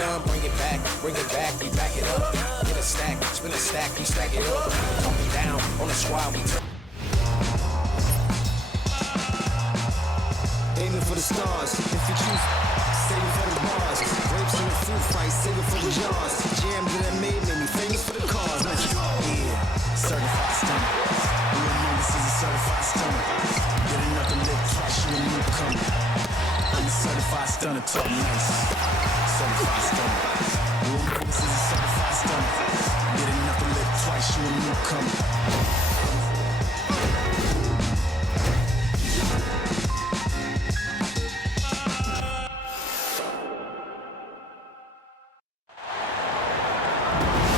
done, bring it back, we back it up. Get a stack, spin a stack, we stack it up. Talking down on the squad, we aiming for the stars. If you choose, save it for the bars. Grapes in the fruit fight, save it for the jars. Jam that I made me famous for the cars. Yeah, certified stunner. We know this is a certified stunner. Get enough to live twice, you a newcomer. I'm a certified stunner, talk nice. Certified stunner. We know this is a certified stunner. Get enough to live twice, you a newcomer.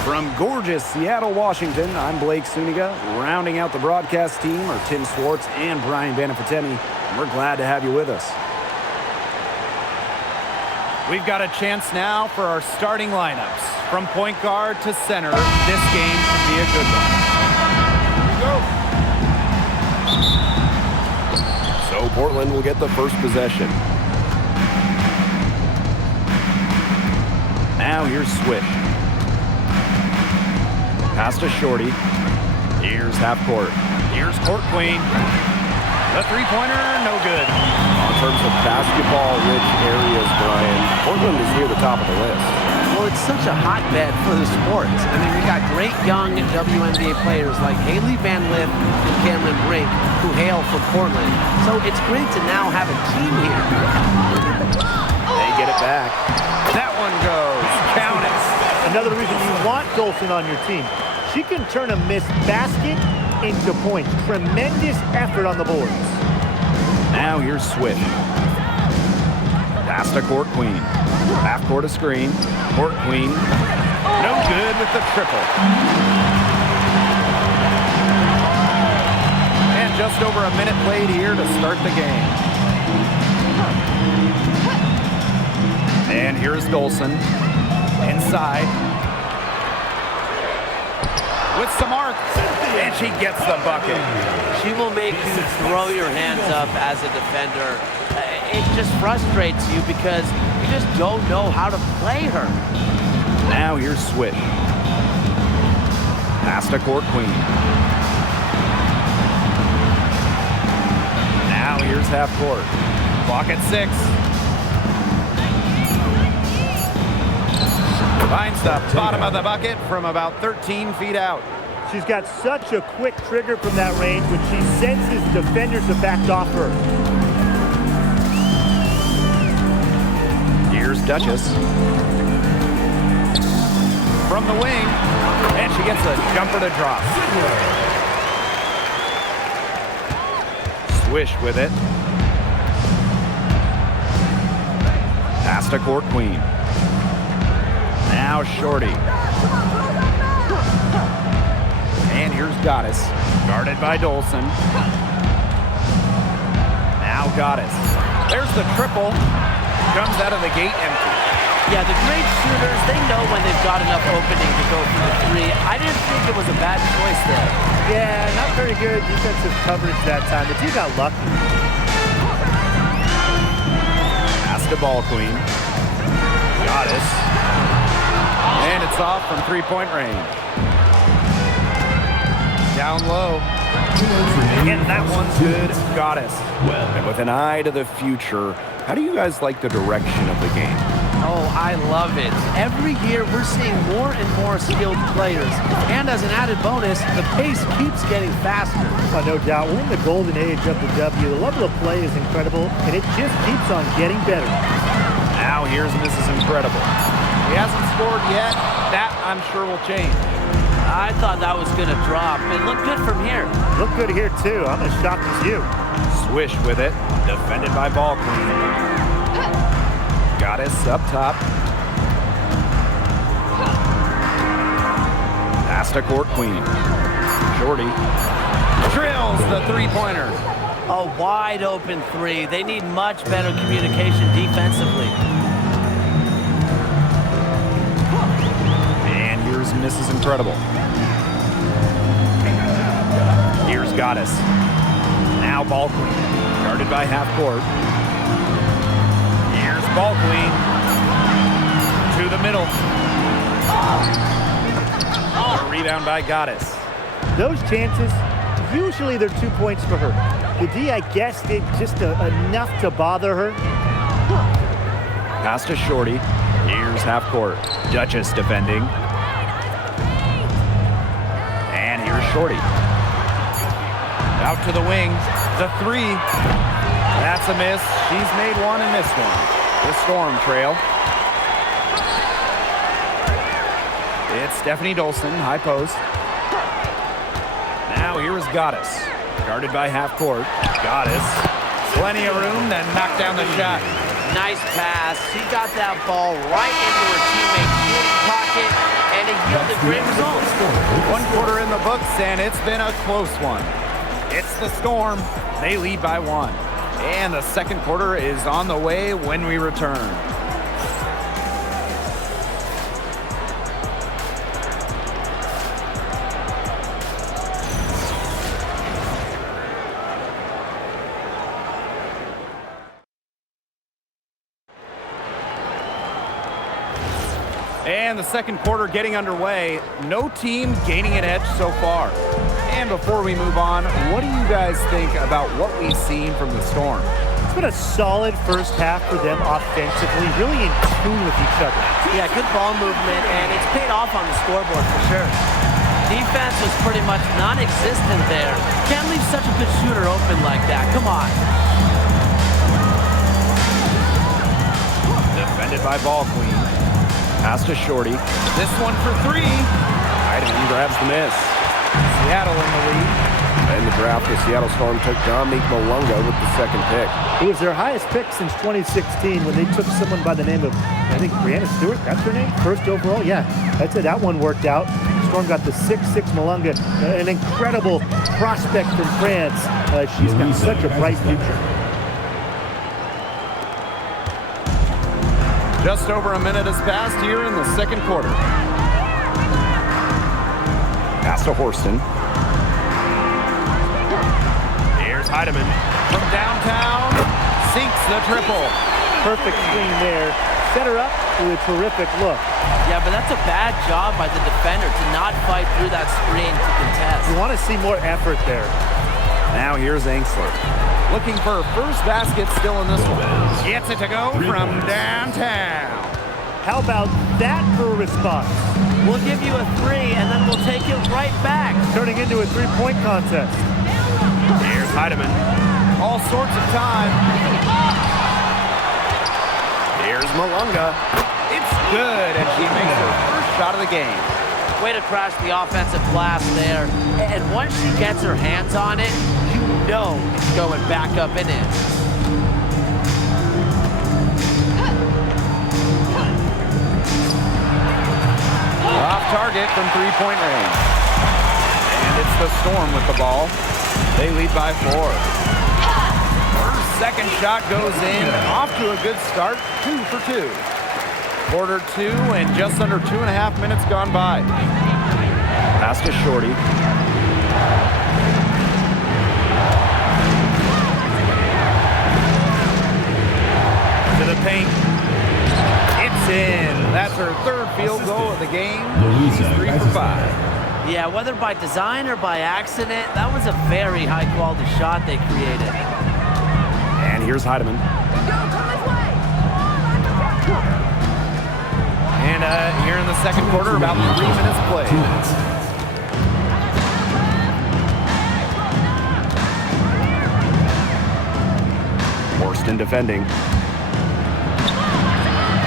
From gorgeous Seattle, Washington, I'm Blake Suniga. Rounding out the broadcast team are Tim Swartz and Brian Benefatemi. We're glad to have you with us. We've got a chance now for our starting lineups. From point guard to center, this game could be a good one. Here we go. So Portland will get the first possession. Now here's Swish. Pass to Shorty. Here's half court. Here's Court Queen. The three-pointer, no good. In terms of basketball-rich areas, Brian, Portland is near the top of the list. Well, it's such a hotbed for the sports. I mean, we got great young WNBA players like Haley Van Lith and Cameron Brink, who hail from Portland. So it's great to now have a team here. They get it back. That one goes. Count it. Another reason you want Dolson on your team. She can turn a missed basket into points. Tremendous effort on the boards. Now here's Swish. Pass to Court Queen. Half court a screen. Court Queen. No good with the triple. And just over a minute played here to start the game. And here's Dolson. Inside. With some arc. And she gets the bucket. She will make you throw your hands up as a defender. It just frustrates you because you just don't know how to play her. Now here's Swish. Pass to Court Queen. Now here's half court. Clock at 6. Finds the bottom of the bucket from about 13 feet out. She's got such a quick trigger from that range. When she senses defenders have backed off her. Here's Duchess. From the wing, and she gets a jumper to drop. Swish with it. Pass to Court Queen. Now Shorty. And here's Goddess. Guarded by Dolson. Now Goddess. There's the triple. Comes out of the gate empty. Yeah, the great shooters, they know when they've got enough opening to go for the three. I didn't think it was a bad choice there. Yeah, not very good defensive coverage that time. The team got lucky. Pass to Ball Queen. Goddess. And it's off from three-point range. Down low. And that one's good. Goddess. And with an eye to the future, how do you guys like the direction of the game? Oh, I love it. Every year we're seeing more and more skilled players. And as an added bonus, the pace keeps getting faster. Oh, no doubt. We're in the golden age of the W. The level of play is incredible, and it just keeps on getting better. Now here's Mrs. Incredible. He hasn't scored yet. That, I'm sure, will change. I thought that was going to drop. It looked good from here. Look good here, too. I'm as shocked as you. Swish with it. Defended by Ball Queen. Goddess up top. Pass to Court Queen. Shorty. Drills the three-pointer. A wide open three. They need much better communication defensively. And here's Mrs. Incredible. Here's Goddess. Now Ball Queen. Guarded by half court. Here's Ball Queen. To the middle. A rebound by Goddess. Those chances, usually they're 2 points for her. The D, I guess, did just enough to bother her. Pass to Shorty. Here's half court. Duchess defending. And here's Shorty. Out to the wing. The three. That's a miss. She's made one and missed one. The Storm trail. It's Stephanie Dolson, high post. Now here is Goddess. Guarded by half court. Goddess. Plenty of room to knock down the shot. Nice pass. She got that ball right into her teammate's shooting pocket, and it yielded great results. 1 quarter in the books, and it's been a close one. It's the Storm. They lead by 1. And the second quarter is on the way when we return. And the second quarter getting underway. No team gaining an edge so far. And before we move on, what do you guys think about what we've seen from the Storm? It's been a solid first half for them offensively, really in tune with each other. Yeah, good ball movement, and it's paid off on the scoreboard for sure. Defense was pretty much non-existent there. Can't leave such a good shooter open like that. Come on. Defended by Ball Queen. Pass to Shorty. This one for three. Heidemann grabs the miss. Seattle in the lead. In the draft, the Seattle Storm took Dominique Malunga with the second pick. It was their highest pick since 2016 when they took someone by the name of, I think, Brianna Stewart. That's her name? First overall? Yeah, that's it. That one worked out. Storm got the 6'6" Malunga, an incredible prospect from France. She's got such a bright future. Just over a minute has passed here in the second quarter. Pass to Horston. Here's Heidemann from downtown. Sinks the triple. Perfect screen there. Set her up with a terrific look. Yeah, but that's a bad job by the defender to not fight through that screen to contest. You want to see more effort there. Now here's Angsler. Looking for her first basket still in this one. Gets it to go from downtown. How about that for a response? We'll give you a three, and then we'll take it right back. Turning into a three-point contest. Here's Heidemann. All sorts of time. Here's Malunga. It's good, and she makes her first shot of the game. Way to crash the offensive glass there. And once she gets her hands on it, you know it's going back up and in. Off target from three-point range. And it's the Storm with the ball. They lead by 4. Her second shot goes in. Off to a good start. 2 for 2. Quarter 2 and just under 2.5 minutes gone by. Pass to Shorty. To the paint. It's in. That's her third field goal of the game. She's 3 for 5. Yeah, whether by design or by accident, that was a very high-quality shot they created. And here's Heidemann. And here in the second quarter, about 3 minutes played. Horston defending.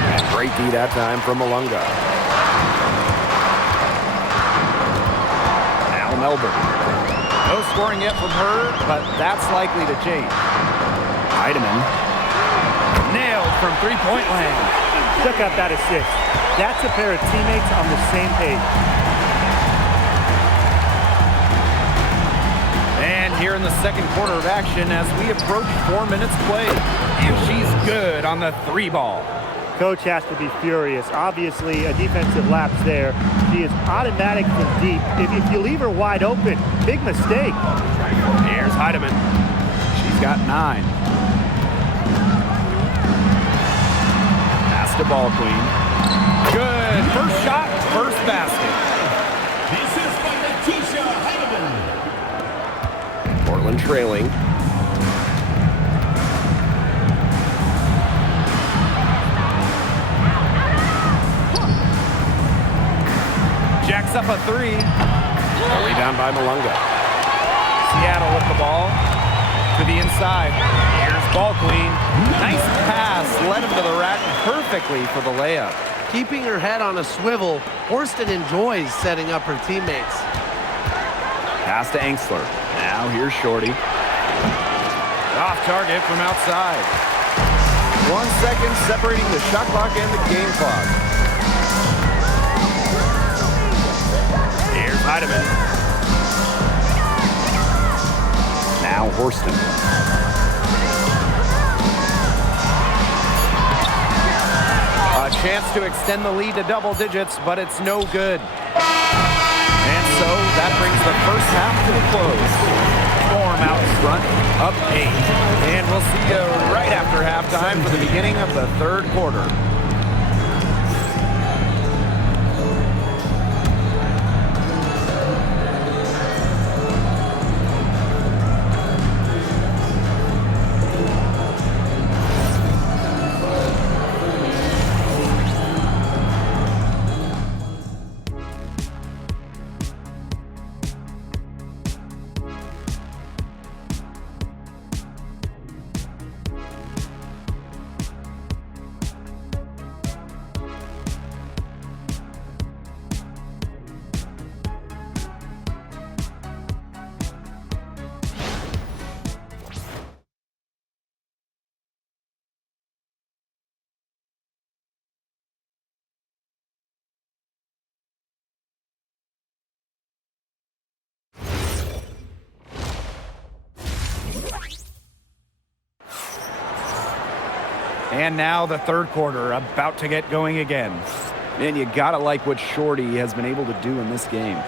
And great D that time from Malunga. Now Melbourne. No scoring yet from her, but that's likely to change. Heidemann. Nailed from three-point land. Check out that assist. That's a pair of teammates on the same page. And here in the second quarter of action as we approach 4 minutes played. And she's good on the 3-ball. Coach has to be furious. Obviously, a defensive lapse there. She is automatic from deep. If you leave her wide open, big mistake. Here's Heidemann. She's got 9. Pass to Ball Queen. Good. trailing. Jacks up a three. A rebound by Malunga. Seattle with the ball to the inside. Here's ball clean. Nice pass. Led him to the rack perfectly for the layup. Keeping her head on a swivel, Horston enjoys setting up her teammates. Pass to Engstler. Now here's Shorty. Off target from outside. 1 second separating the shot clock and the game clock. Here's Heidemann. Now Horston. A chance to extend the lead to double digits, but it's no good. And so that brings the first half to a close. Storm out in front, up 8. And we'll see you right after halftime for the beginning of the third quarter. And now the third quarter about to get going again. And you gotta like what Shorty has been able to do in this game.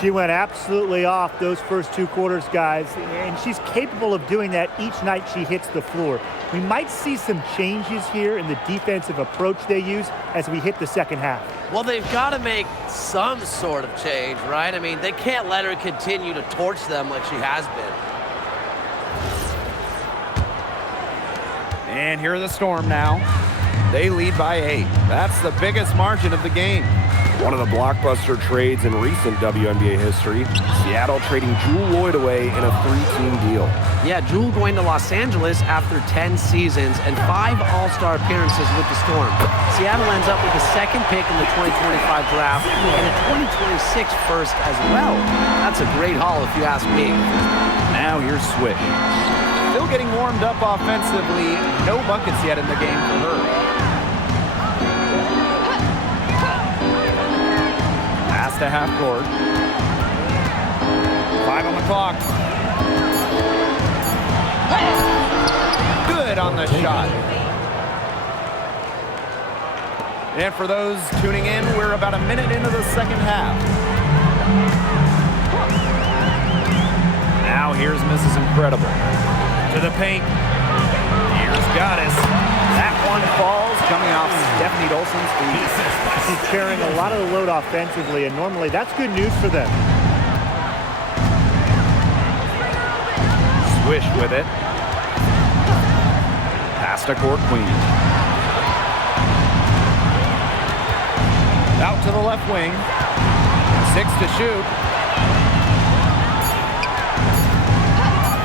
She went absolutely off those first 2 quarters, guys, and she's capable of doing that each night she hits the floor. We might see some changes here in the defensive approach they use as we hit the second half. Well, they've got to make some sort of change, right? I mean, they can't let her continue to torch them like she has been. And here are the Storm now. They lead by 8. That's the biggest margin of the game. One of the blockbuster trades in recent WNBA history. Seattle trading Jewel Lloyd away in a 3-team deal. Yeah, Jewel going to Los Angeles after 10 seasons and 5 All-Star appearances with the Storm. Seattle ends up with the second pick in the 2025 draft and a 2026 first as well. That's a great haul if you ask me. Now here's Swish. Still getting warmed up offensively. No buckets yet in the game for her. Pass to half court. 5 on the clock. Good on the shot. And for those tuning in, we're about a minute into the second half. Now here's Mrs. Incredible. To the paint. Here's Goddess. That one falls coming off Stephanie Dolson's feet. She's carrying a lot of the load offensively, and normally that's good news for them. Swish with it. Pass to Court Queen. Out to the left wing. 6 to shoot.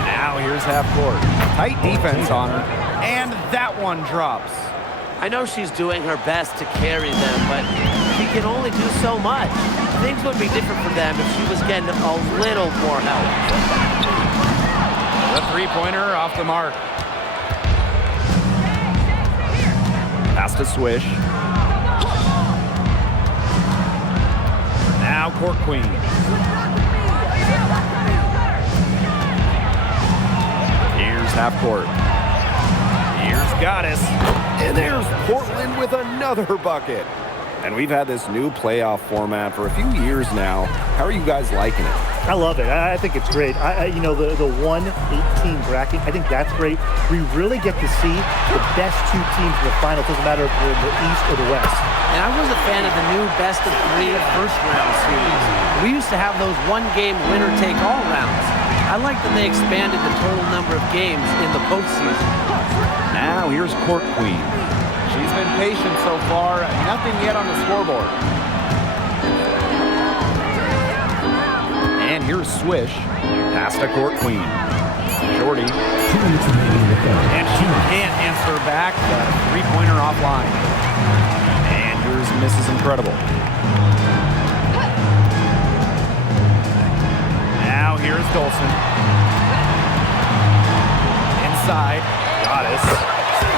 Now here's half court. Tight defense on her. And that one drops. I know she's doing her best to carry them, but she can only do so much. Things would be different for them if she was getting a little more help. The three-pointer off the mark. Pass to Swish. Now Court Queen. Here's half court. Here's Goddess. And there's Portland with another bucket. And we've had this new playoff format for a few years now. How are you guys liking it? I love it. I think it's great. You know, the 1-18 bracket, I think that's great. We really get to see the best 2 teams in the final. It doesn't matter if they're in the East or the West. And I was a fan of the new best of 3 first round series. We used to have those 1-game winner-take-all rounds. I like that they expanded the total number of games in the postseason. Now here's Court Queen. She's been patient so far. Nothing yet on the scoreboard. And here's Swish. Pass to Court Queen. Shorty. 2 minutes remaining in the third. And she can't answer back. The three-pointer offline. And here's Mrs. Incredible. Now here's Dolson. Inside. Goddess.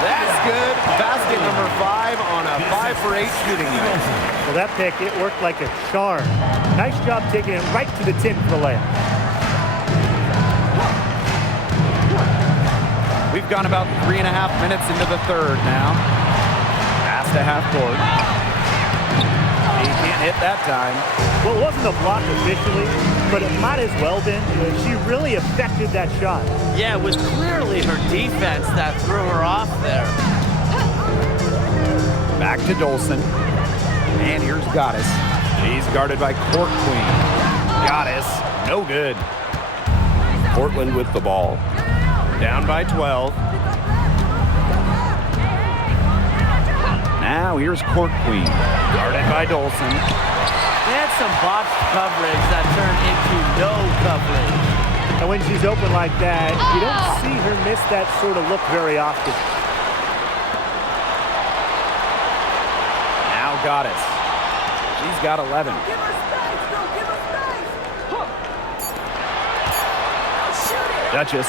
That's good. Basket number 5 on a 5 for 8 shooting night. Well, that pick, it worked like a charm. Nice job taking it right to the tin for the layup. We've gone about 3.5 minutes into the third now. Pass to half court. He can't hit that time. Well, it wasn't a block officially, but it might as well been. She really affected that shot. Yeah, it was clearly her defense that threw her off there. Back to Dolson. And here's Goddess. She's guarded by Court Queen. Goddess, no good. Portland with the ball. Down by 12. Now here's Court Queen. Guarded by Dolson. They had some botched coverage that turned into no coverage. And when she's open like that, you don't see her miss that sort of look very often. Now Goddess. She's got 11. Duchess.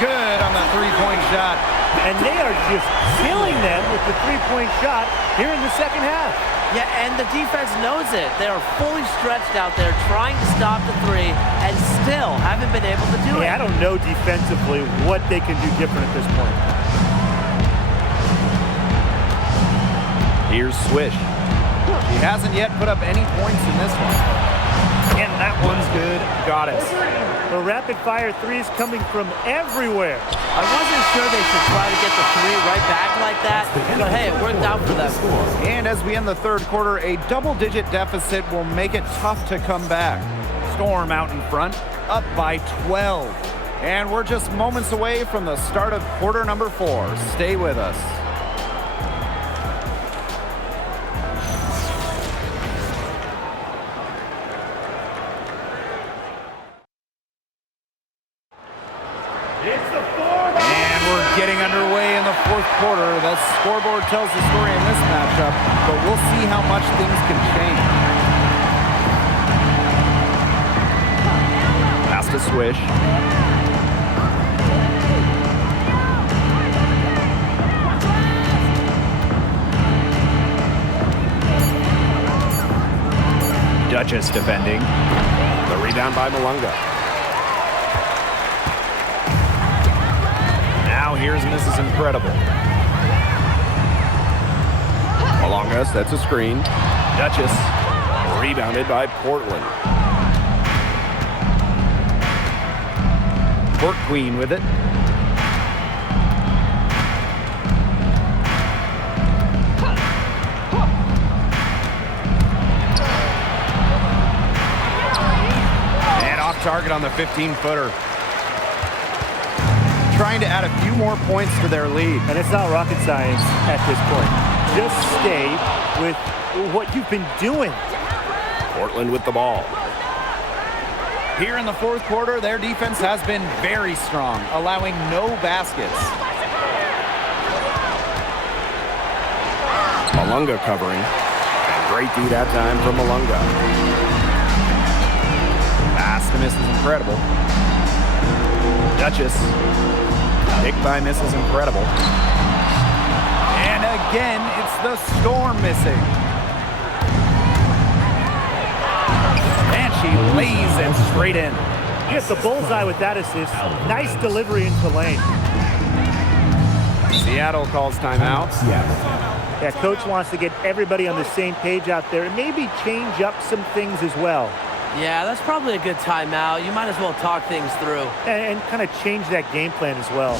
Good on the three-point shot. And they are just killing them with the three-point shot here in the second half. Yeah, and the defense knows it. They are fully stretched out there trying to stop the three and still haven't been able to do it. I don't know defensively what they can do different at this point. Here's Swish. She hasn't yet put up any points in this one. And that one's good. Goddess. The rapid-fire threes coming from everywhere. I wasn't sure they should try to get the three right back like that, but hey, it worked out for them. And as we end the third quarter, a double-digit deficit will make it tough to come back. Storm out in front, up by 12. And we're just moments away from the start of quarter number 4. Stay with us. And we're getting underway in the fourth quarter. The scoreboard tells the story in this matchup, but we'll see how much things can change. Pass to Swish. Duchess defending. The rebound by Malunga. Now here's Mrs. Incredible. Malunga sets a screen. Duchess. Rebounded by Portland. Court Queen with it. And off target on the 15-footer. Trying to add a few more points to their lead. And it's not rocket science at this point. Just stay with what you've been doing. Portland with the ball. Here in the fourth quarter, their defense has been very strong, allowing no baskets. Malunga covering. And great D that time from Malunga. Pass to Mrs. Incredible. Duchess. Picked by Mrs. Incredible. And again, it's the Storm missing. And she lays it straight in. Gets the bullseye with that assist. Nice delivery into the lane. Seattle calls timeout. Yeah, coach wants to get everybody on the same page out there and maybe change up some things as well. Yeah, that's probably a good timeout. You might as well talk things through. And kind of change that game plan as well.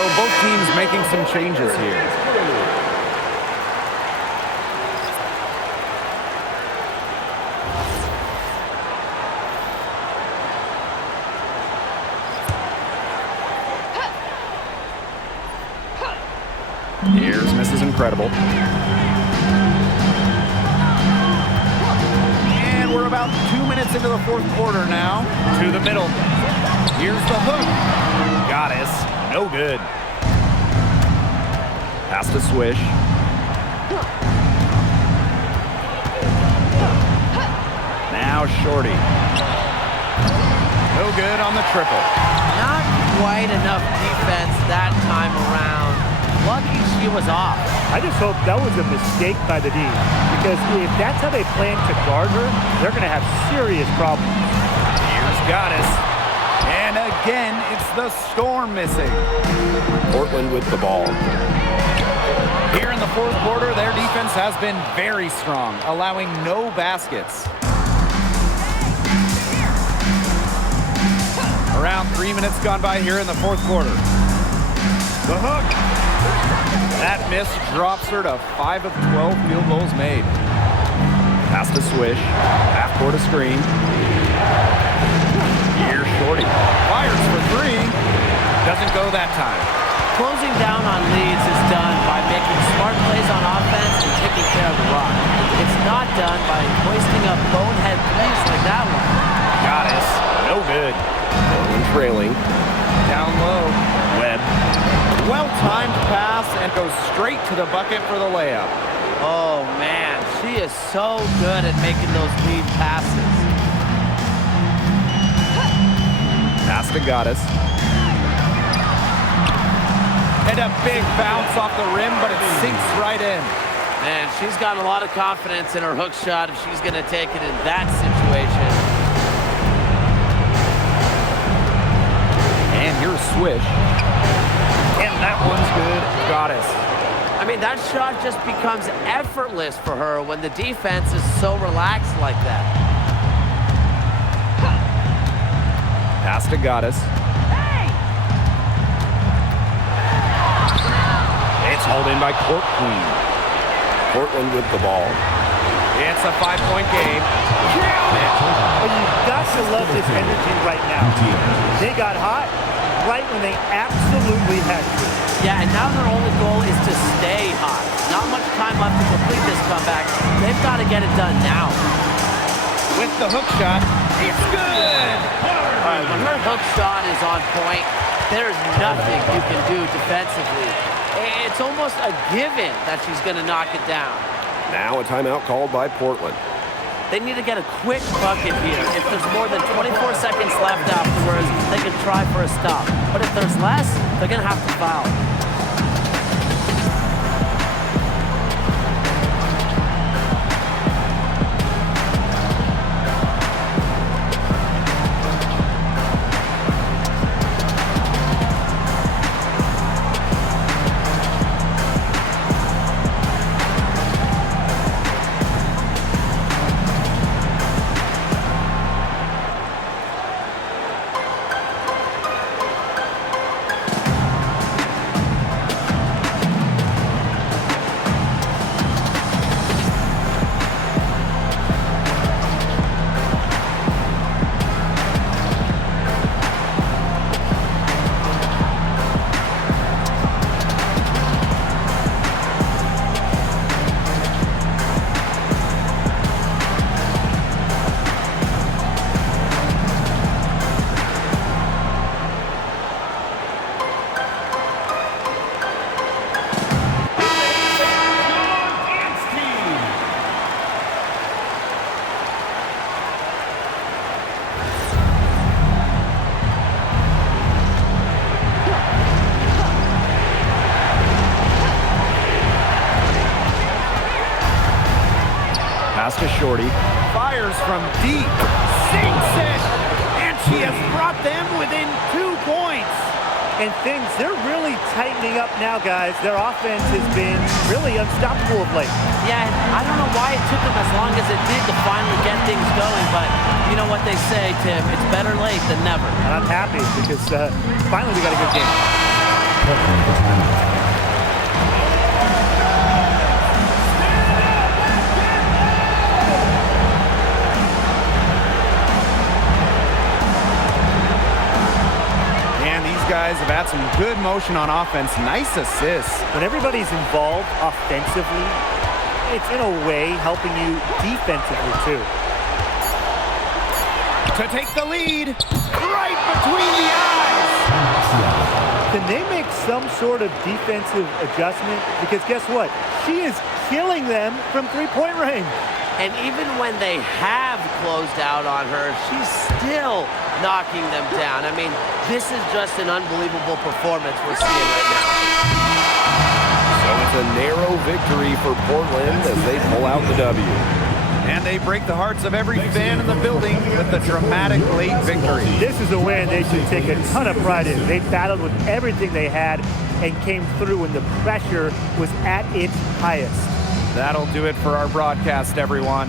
So both teams making some changes here. Here's Mrs. Incredible. And we're about 2 minutes into the fourth quarter now. To the middle. Here's the hook. Goddess. No good. Pass to Swish. Now Shorty. No good on the triple. Not quite enough defense that time around. Lucky she was off. I just hope that was a mistake by the D, because if that's how they plan to guard her, they're going to have serious problems. Here's Goddess. And again, it's the Storm missing. Portland with the ball. Here in the fourth quarter, their defense has been very strong, allowing no baskets. Around 3 minutes gone by here in the fourth quarter. The hook. That miss drops her to 5 of 12 field goals made. Pass to Swish. Half court a screen. Here's Shorty. Fires for three. Doesn't go that time. Closing down on leads is done by making smart plays on offense and taking care of the rock. It's not done by hoisting up bonehead threes like that one. Goddess. No good. Portland trailing. Down low. Webb. Well-timed pass and goes straight to the bucket for the layup. Oh, man. She is so good at making those lead passes. Pass to Goddess. And a big bounce off the rim, but it sinks right in. Man, she's got a lot of confidence in her hook shot if she's going to take it in that situation. And here's Swish. And that one's good. Goddess. I mean, that shot just becomes effortless for her when the defense is so relaxed like that. Pass to Goddess. It's hauled in by Court Queen. Portland with the ball. It's a 5-point game. But you've got to love this energy right now. They got hot right when they absolutely had to. Yeah, and now their only goal is to stay hot. Not much time left to complete this comeback. They've got to get it done now. With the hook shot, it's good! All right, when her hook shot is on point, there's nothing you can do defensively. It's almost a given that she's going to knock it down. Now a timeout called by Portland. They need to get a quick bucket here. If there's more than 24 seconds left afterwards, they can try for a stop. But if there's less, they're going to have to foul. Pass to Shorty. Fires from deep. Sinks it! And she has brought them within 2 points. And things, they're really tightening up now, guys. Their offense has been really unstoppable of late. Yeah, I don't know why it took them as long as it did to finally get things going, but you know what they say, Tim, it's better late than never. And I'm happy because finally we got a good game. Portland the timeout. And these guys have had some good motion on offense. Nice assists. When everybody's involved offensively, it's in a way helping you defensively too. To take the lead, right between the eyes. Can they make some sort of defensive adjustment? Because guess what? She is killing them from three-point range. And even when they have closed out on her, she's still knocking them down. I mean, this is just an unbelievable performance we're seeing right now. So it's a narrow victory for Portland as they pull out the W. And they break the hearts of every fan in the building with the dramatic late victory. This is a win they should take a ton of pride in. They battled with everything they had and came through when the pressure was at its highest. That'll do it for our broadcast, everyone.